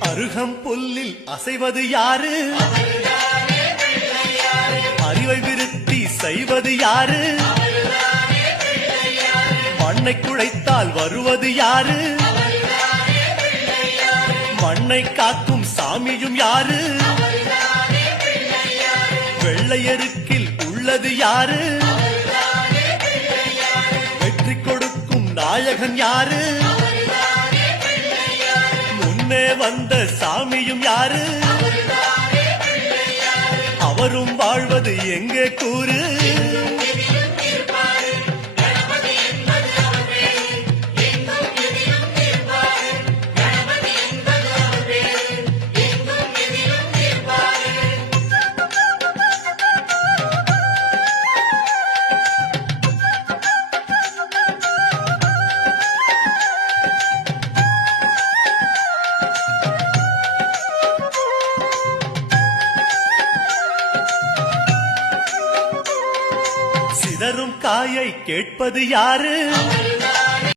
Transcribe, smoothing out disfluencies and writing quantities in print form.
அருகம் புல்லில் அசைவது யாரு? அறிவை விருத்தி செய்வது யாரு? மண்ணை குழைத்தால் வருவது யாரு? மண்ணை காக்கும் சாமியும் யாரு? வெள்ளையருக்கில் உள்ளது யாரு? வெற்றி கொடுக்கும் நாயகன் யாரு? முன்னே வந்த சாமியும் யாரு? அவரும் வாழ்வது எங்கே கூறு? சிதறும் காயை கேட்பது யாரு?